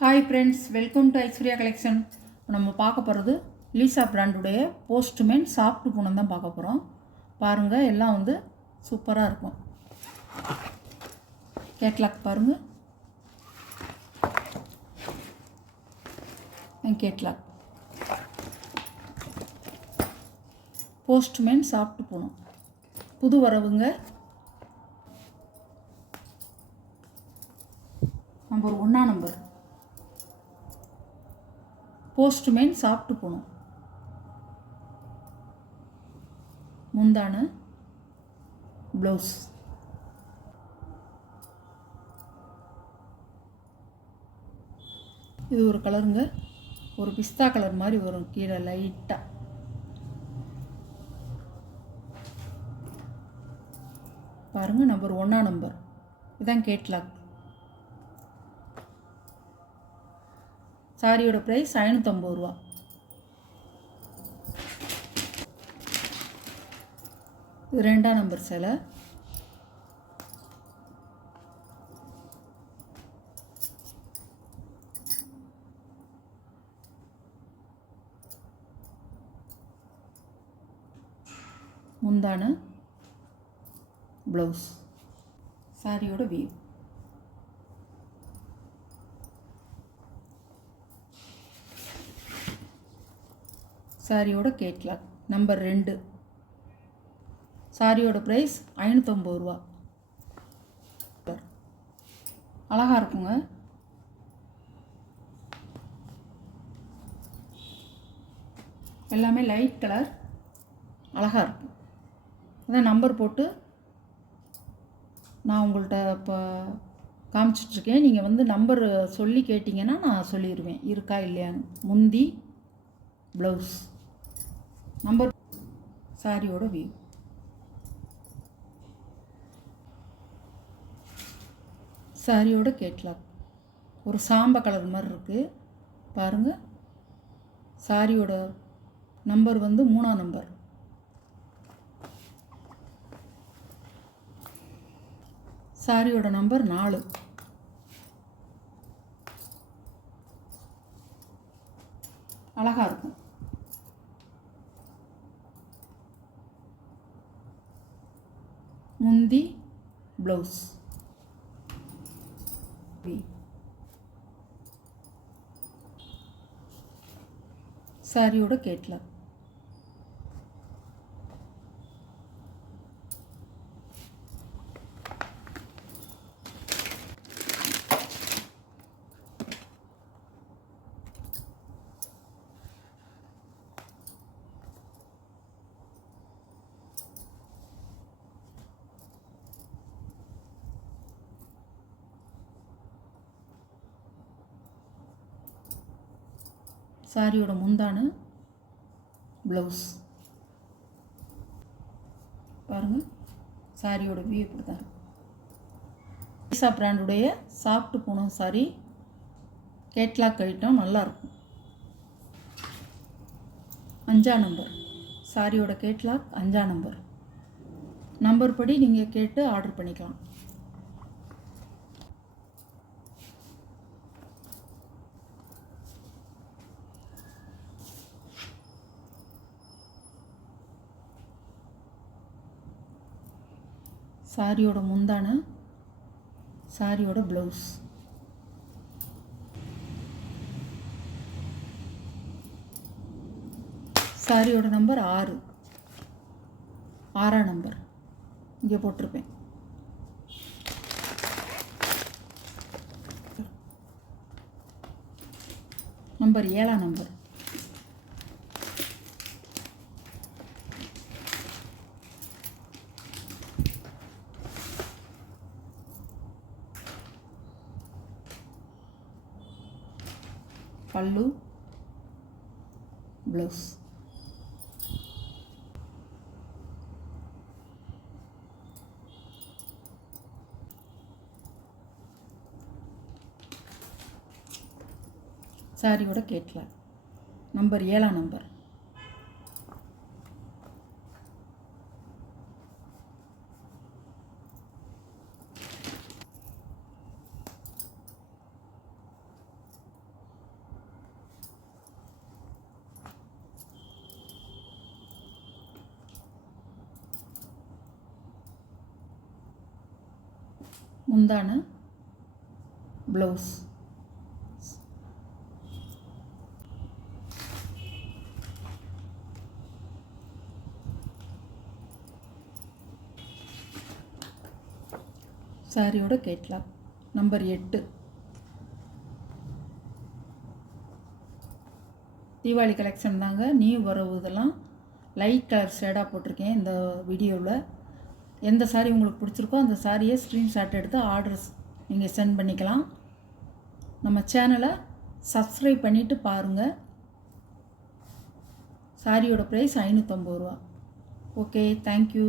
Hi friends, welcome to Aishwarya collection. நம்ம பார்க்க போகிறது லீசா பிராண்டுடைய போஸ்ட்மேன் சாஃப்ட் பூனம் தான் பார்க்க போகிறோம். பாருங்கள், எல்லாம் வந்து சூப்பராக இருக்கும். கேட்லாக் பாருங்கள், கேட்லாக் போஸ்ட்மேன் சாஃப்ட் பூனம் புது வரவுங்க. Number 1 number postman soft Poonam. முந்தான ப்ளவுஸ். இது ஒரு கலருங்க, ஒரு பிஸ்தா கலர் மாதிரி வரும் கீழே லைட்டாக. பாருங்கள், நம்பர் 1 நம்பர். இதுதான் கேட்லாக். சாரியோட ப்ரைஸ் 550 ரூபா. இது 2 நம்பர் சேலை. முந்தான ப்ளவுஸ். சாரியோட வியூ. சாரியோட கேட்லாக் நம்பர் 2. சாரியோட ப்ரைஸ் 550 ரூபா. அழகாக இருக்குங்க. எல்லாமே லைட் கலர், அழகாக இருக்கும். அதான் நம்பர் போட்டு நான் உங்கள்கிட்ட இப்போ காமிச்சிட்ருக்கேன். நீங்கள் வந்து நம்பர் சொல்லி கேட்டிங்கன்னா நான் சொல்லிடுவேன் இருக்கா இல்லையான்னு. முந்தி ப்ளவுஸ் நம்பர். சாரியோட வியூ. சாரியோட கேட்லாக் ஒரு சாம்ப கலர் மாதிரி இருக்குது பாருங்கள். சாரியோட நம்பர் வந்து 3 நம்பர். சாரியோட நம்பர் 4. அழகாக இருக்கும். முந்தி ப்ளவுஸ். சாரியோட கேட்லாக். சாரியோட முந்தான ப்ளவுஸ். பாருங்கள், சாரியோட வியூ இப்படி தான் இருக்கும். லீசா பிராண்டுடைய soft Poonam sari. Catalogue item நல்லாயிருக்கும். 5 நம்பர். சாரியோட கேட்லாக் 5 நம்பர். நம்பர் படி நீங்கள் கேட்டு ஆர்டர் பண்ணிக்கலாம். சாரியோட முந்தான, சாரியோட ப்ளவுஸ். சாரியோட நம்பர் 6. 6 நம்பர் இங்கே போட்டிருப்பேன். Number 7 number. பல்லு ப்ளவுஸ். சாரியோட கேட்லாக் நம்பர் 7 நம்பர். முந்தான ப்ளவுஸ். சாரியோட கேட்லாக் நம்பர் 8. தீபாவளி கலெக்ஷன் தாங்க. நியூ வரவு இதெல்லாம் லைட் கலர் ஷேடாக போட்டிருக்கேன் இந்த வீடியோவில். எந்த சாரீ உங்களுக்கு பிடிச்சிருக்கோ அந்த சாரியை ஸ்க்ரீன்ஷாட் எடுத்து ஆர்டர்ஸ் நீங்கள் சென்ட் பண்ணிக்கலாம். நம்ம சேனலை சப்ஸ்கிரைப் பண்ணிவிட்டு பாருங்கள். சாரியோட ப்ரைஸ் 550 ரூபா. Okay, thank you.